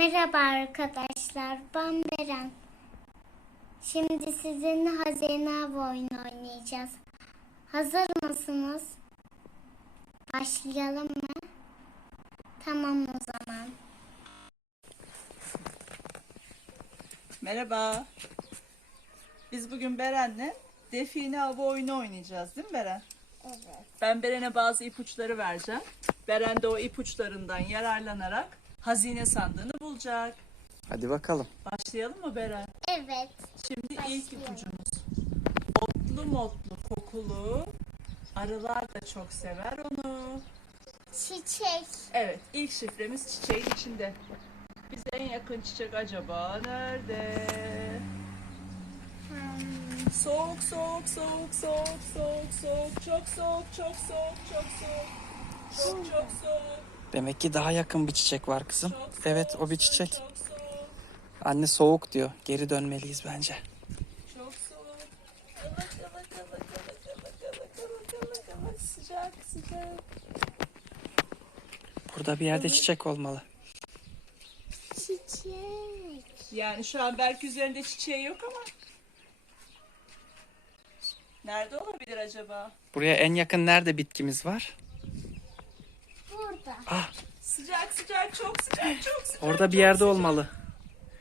Merhaba arkadaşlar, ben Beren. Şimdi sizinle hazine avı oyunu oynayacağız. Hazır mısınız? Başlayalım mı? Tamam o zaman. Merhaba. Biz bugün Beren'le define avı oyunu oynayacağız değil mi Beren? Evet. Ben Beren'e bazı ipuçları vereceğim. Beren de o ipuçlarından yararlanarak hazine sandığını bulacak. Hadi bakalım. Başlayalım mı Beren? Evet. Şimdi ilk Başlayalım. ipucumuz. Otlu motlu kokulu. Arılar da çok sever onu. Çiçek. Evet ilk şifremiz çiçeğin içinde. Bize en yakın çiçek acaba nerede? Hmm, Soğuk soğuk soğuk soğuk soğuk soğuk çok soğuk çok soğuk çok soğuk çok çok soğuk Demek ki daha yakın bir çiçek var kızım. Evet o bir çiçek. Anne soğuk diyor. Geri dönmeliyiz bence. Burada bir yerde çiçek olmalı. Çiçek. Yani şu an belki üzerinde çiçeği yok ama. Nerede olabilir acaba? Buraya en yakın nerede bitkimiz var? Burada. Ah sıcak sıcak çok sıcak çok sıcak orada bir yerde sıcak. olmalı.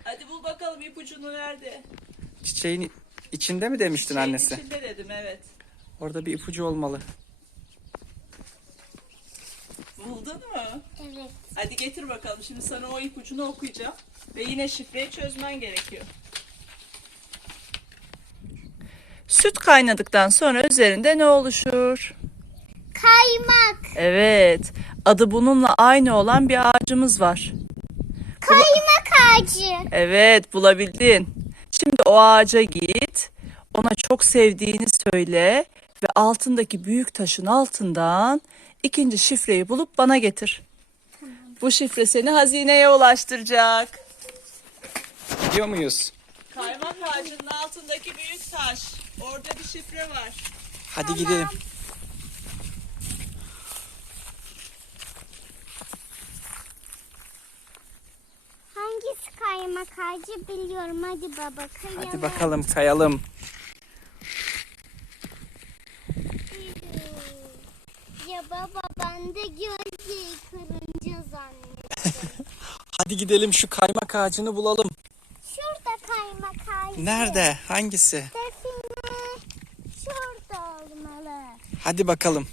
hadi bul bakalım ipucunu nerede Çiçeğin içinde mi demiştin Şeyin annesi? içinde dedim evet Orada bir ipucu olmalı. buldun mu Evet. Hadi getir bakalım. Şimdi sana o ipucunu okuyacağım. Ve yine şifreyi çözmen gerekiyor. Süt kaynadıktan sonra üzerinde ne oluşur? Kaymak. Evet. Adı bununla aynı olan bir ağacımız var. Kaymak ağacı. Evet, bulabildin. Şimdi o ağaca git. Ona çok sevdiğini söyle ve altındaki büyük taşın altından ikinci şifreyi bulup bana getir. Bu şifre seni hazineye ulaştıracak. Gidiyor muyuz? Kaymak ağacının altındaki büyük taş. Orada bir şifre var. Hadi gidelim. Hangisi kaymak ağacı biliyorum. Hadi baba kayalım. Hadi bakalım kayalım. Ya baba ben de gözlüğü kırınca zannettim. Hadi gidelim şu kaymak ağacını bulalım. Şurada kaymak ağacı. Nerede? Hangisi? Define. Şurada olmalı. Hadi bakalım.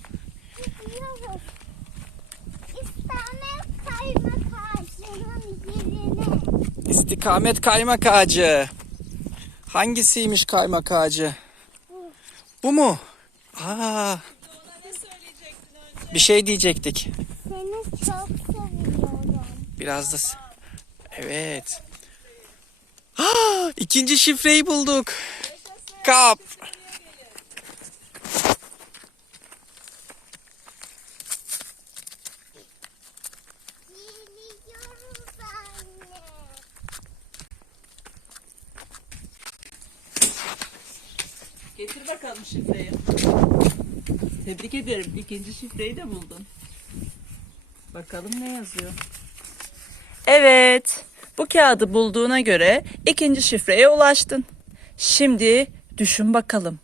Gidiyoruz. İstanbul kaymak ağacının İstikamet kaymak ağacı. Hangisiymiş kaymak ağacı? Bu mu? Aa, bir şey diyecektik. Seni çok seviyorum. Biraz da... Evet. Aa, ikinci şifreyi bulduk. Kap. Geliyoruz anne. Bakalım şifreyi. Tebrik ederim. İkinci şifreyi de buldun. Bakalım ne yazıyor. Evet. Bu kağıdı bulduğuna göre ikinci şifreye ulaştın. Şimdi düşün bakalım.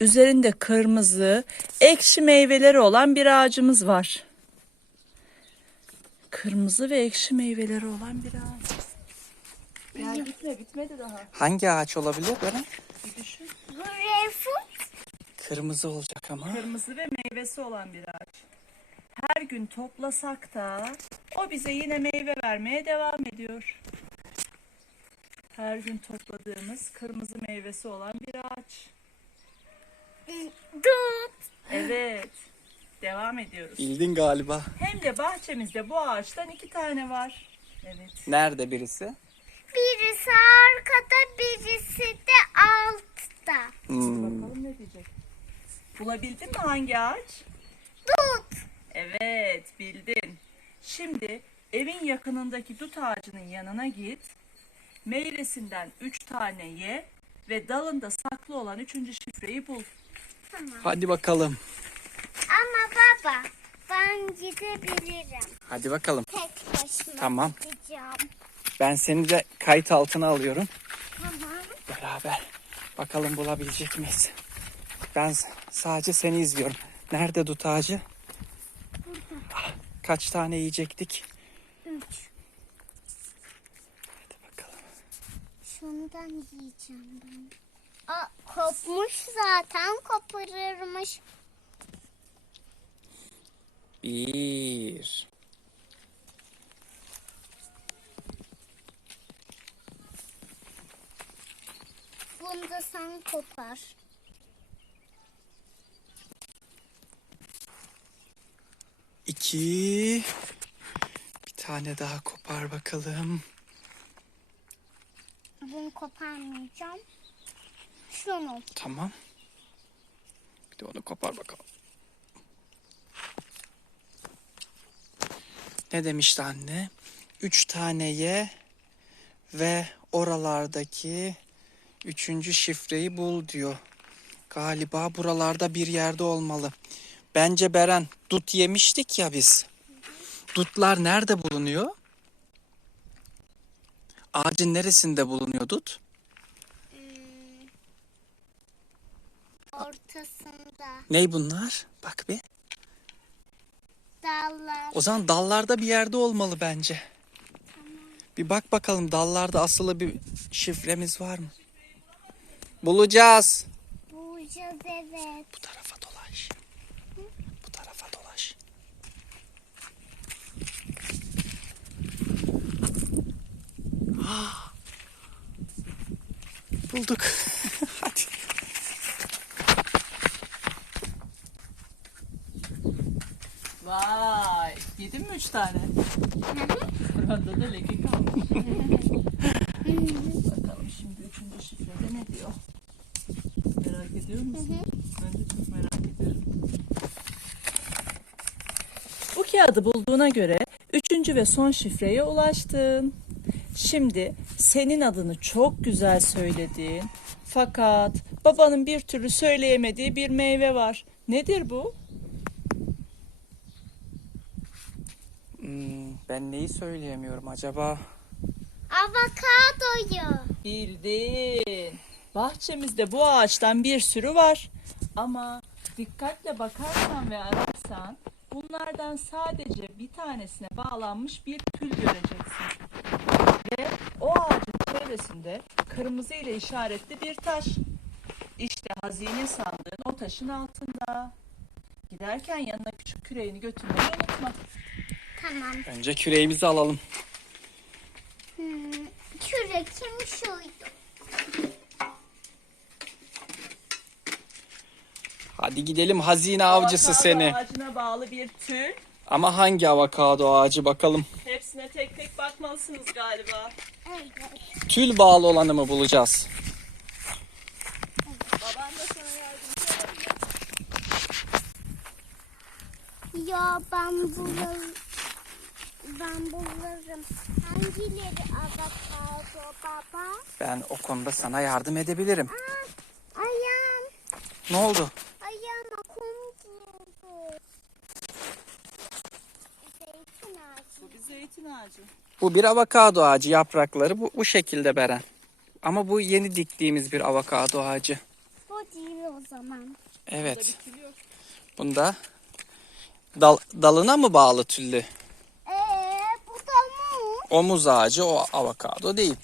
Üzerinde kırmızı, ekşi meyveleri olan bir ağacımız var. Kırmızı ve ekşi meyveleri olan bir ağaç. Gel bitme, bitmedi daha. Hangi ağaç olabilir Beren? Bir düşün. Kırmızı olacak ama. kırmızı ve meyvesi olan bir ağaç. Her gün toplasak da o bize yine meyve vermeye devam ediyor. Her gün topladığımız kırmızı meyvesi olan bir ağaç. Dut. Evet. Devam ediyoruz. Bildin galiba. Hem de bahçemizde bu ağaçtan iki tane var. Evet. Nerede birisi? Birisi arkada, birisi de altta. Hmm. Bakalım ne diyecek. Bulabildin mi hangi ağaç? Dut. Evet, bildin. Şimdi evin yakınındaki dut ağacının yanına git. Meyvesinden üç tane ye ve dalında saklı olan üçüncü şifreyi bul. Hadi bakalım. Ama baba ben gidebilirim. Hadi bakalım. Tek başıma Tamam. gideceğim. Ben seni de kayıt altına alıyorum. Tamam. Beraber bakalım bulabilecek miyiz? Ben sadece seni izliyorum. Nerede dut ağacı? Ah, Kaç tane yiyecektik? Üç. Hadi bakalım. Şundan yiyeceğim ben. Aa, kopmuş zaten koparırmış. Bir. Bunu da sen kopar. İki. Bir tane daha kopar bakalım. Bunu koparmayacağım. Şunu. Tamam. Bir de onu kopar bakalım. Ne demişti anne? Üç tane ye ve oralardaki üçüncü şifreyi bul diyor. Galiba buralarda bir yerde olmalı. Bence Beren dut yemiştik ya biz. Dutlar nerede bulunuyor? Ağacın neresinde bulunuyor dut? Hmm. Ortasında Ney bunlar? Bak bir. dallar. O zaman dallarda bir yerde olmalı bence. Bir bak bakalım dallarda asılı bir şifremiz var mı? Bulacağız. Bulacağız evet. Bu tarafa dolaş. Bu tarafa dolaş. Ah! Bulduk. Hadi. Vay. Yedin mi üç tane? Burada da leke kalmış. Bakalım şimdi üçüncü şifrede ne diyor? Merak ediyor musun? Ben de çok merak ediyorum. Bu kağıdı bulduğuna göre üçüncü ve son şifreye ulaştın. Şimdi senin adını çok güzel söylediğin fakat babanın bir türlü söyleyemediği bir meyve var. Nedir bu? Hmm, ben neyi söyleyemiyorum acaba? Avokadoyu. Bildin. Bahçemizde bu ağaçtan bir sürü var. Ama dikkatle bakarsan ve ararsan bunlardan sadece bir tanesine bağlanmış bir tül göreceksin. Ve o ağacın çevresinde kırmızı ile işaretli bir taş. İşte hazine sandığın o taşın altında. Giderken yanına küçük küreğini götürmeyi unutma. Tamam. Önce küreğimizi alalım. Hmm. Kürekim şuydu. Hadi gidelim hazine avcısı Avokado seni. ağacına bağlı bir tül. Ama hangi avokado ağacı bakalım. Hepsine tek tek bakmalısınız galiba. Evet. Tül bağlı olanı mı bulacağız? Baban da sana yardımcı olabilir. Ya ben bulurum. Ben bulurum. Hangileri avokado baba? Ben o konuda sana yardım edebilirim. Aa, ayağım. Ne oldu? Ayağıma kum girdi. Zeytin ağacı. Bu bir zeytin ağacı. Bu bir avokado ağacı yaprakları bu, bu şekilde Beren. Ama bu yeni diktiğimiz bir avokado ağacı. Bu değil o zaman. Evet. dikiliyor. Bunda dal, dalına mı bağlı tüllü? Ee, bu da mı? Omuz ağacı o avokado değil.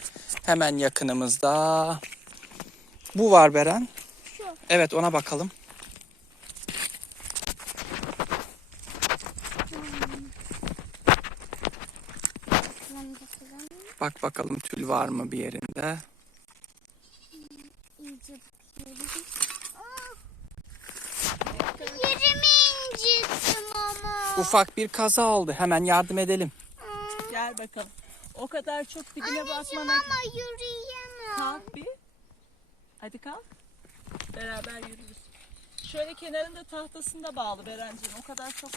Hemen yakınımızda. Bu var Beren. Şu. Evet ona bakalım. Ben bakalım. Bak bakalım tül var mı bir yerinde. İyice bakıyorum. Aa! Yerimi incittim ama. Ufak bir kaza oldu. Hemen yardım edelim. Gel bakalım. O kadar çok dibine Anneciğim bakmana ama yürüyemem. kalk bir. Hadi kalk. Beraber yürürüz. Şöyle kenarında tahtasında bağlı Berenciğim. O kadar çok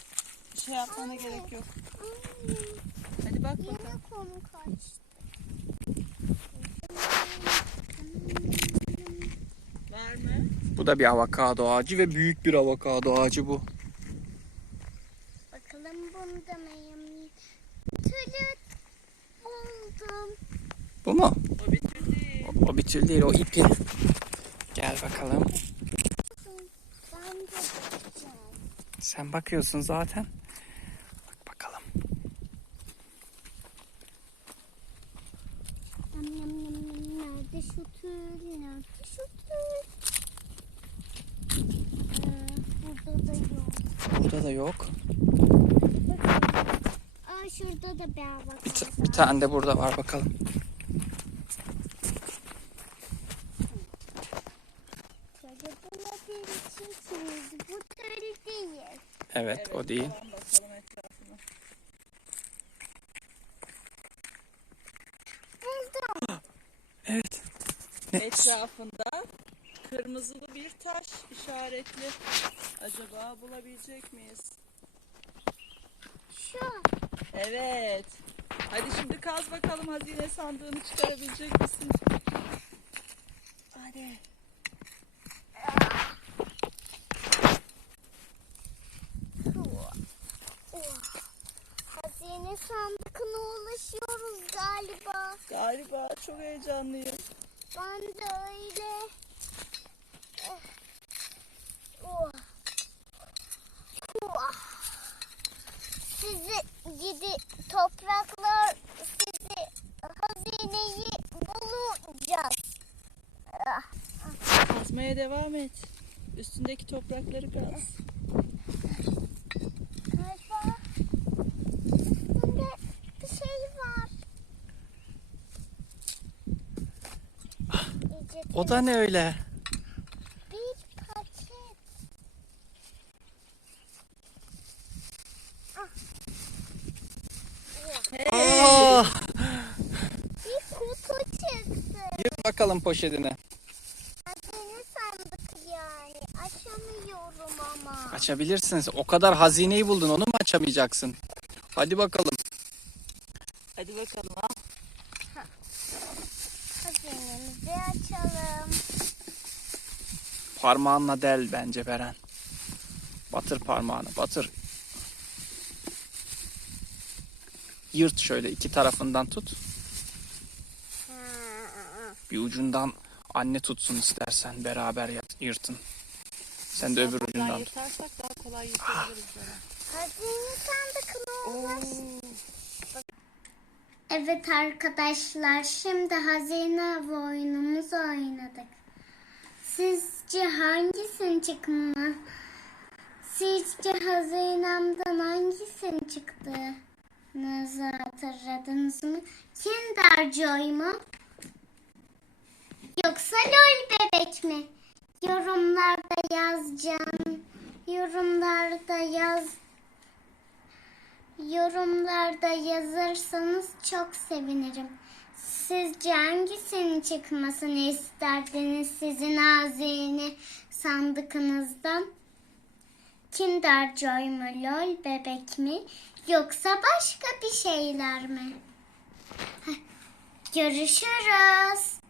şey yapmana gerek yok. Hadi bak bakalım. Yine konu kaçtı. Var mı? Bu da bir avokado ağacı ve büyük bir avokado ağacı bu. Bakalım bunda mıyım? Tülü buldum. Bu mu? O bitirdi. O, o bir tül değil o ipin. Gel bakalım. Sen bakıyorsun zaten. Bak bakalım. Nerede şu tül? Nerede şu tül? Ee, burada da yok. Burada da yok. Aa şurada da bir bak. Bir, ta- bir tane de burada var bakalım. Bu değil. Evet, o değil. Bakalım. Buldum. Evet. Ne? Etrafında kırmızılı bir taş işaretli. Acaba bulabilecek miyiz? Şu. Evet. Hadi şimdi kaz bakalım hazine sandığını çıkarabilecek misin? Hadi. Hazine sandığına ulaşıyoruz galiba. Galiba çok heyecanlıyım. Ben de öyle. Sizi gidi topraklar sizi hazineyi bulacağız. Kazmaya devam et. Üstündeki toprakları kaz. Galiba üstünde bir şey var. O da ne öyle? Bir paket. Aa, Bir kutu çıktı. yırt bakalım poşetini. Hazine sandık yani. Açamıyorum ama. Açabilirsiniz. O kadar hazineyi buldun onu mu açamayacaksın? Hadi bakalım. Hadi bakalım al. Hazinemizi açalım. Parmağınla del bence Beren. Batır parmağını batır. Yırt şöyle iki tarafından tut. Bir ucundan anne tutsun istersen beraber yat- yırtın. Sen de öbür ucundan tut. yırtarsak daha kolay yırtabiliriz. Beren. Hazine sandığına ulaş. Evet arkadaşlar şimdi hazine avı oyunumuzu oynadık. Sizce hangisinin çıkma? Sizce hazinemden hangisinin çıktığınızı hatırladınız mı? Kinder Joy mu? Yoksa LOL bebek mi? Yorumlarda yazacağım. Yorumlarda yaz Yorumlarda yazarsanız çok sevinirim. Sizce hangisinin çıkmasını isterdiniz sizin hazine sandıkınızdan? Kinder Joy mu, LOL bebek mi yoksa başka bir şeyler mi? Görüşürüz.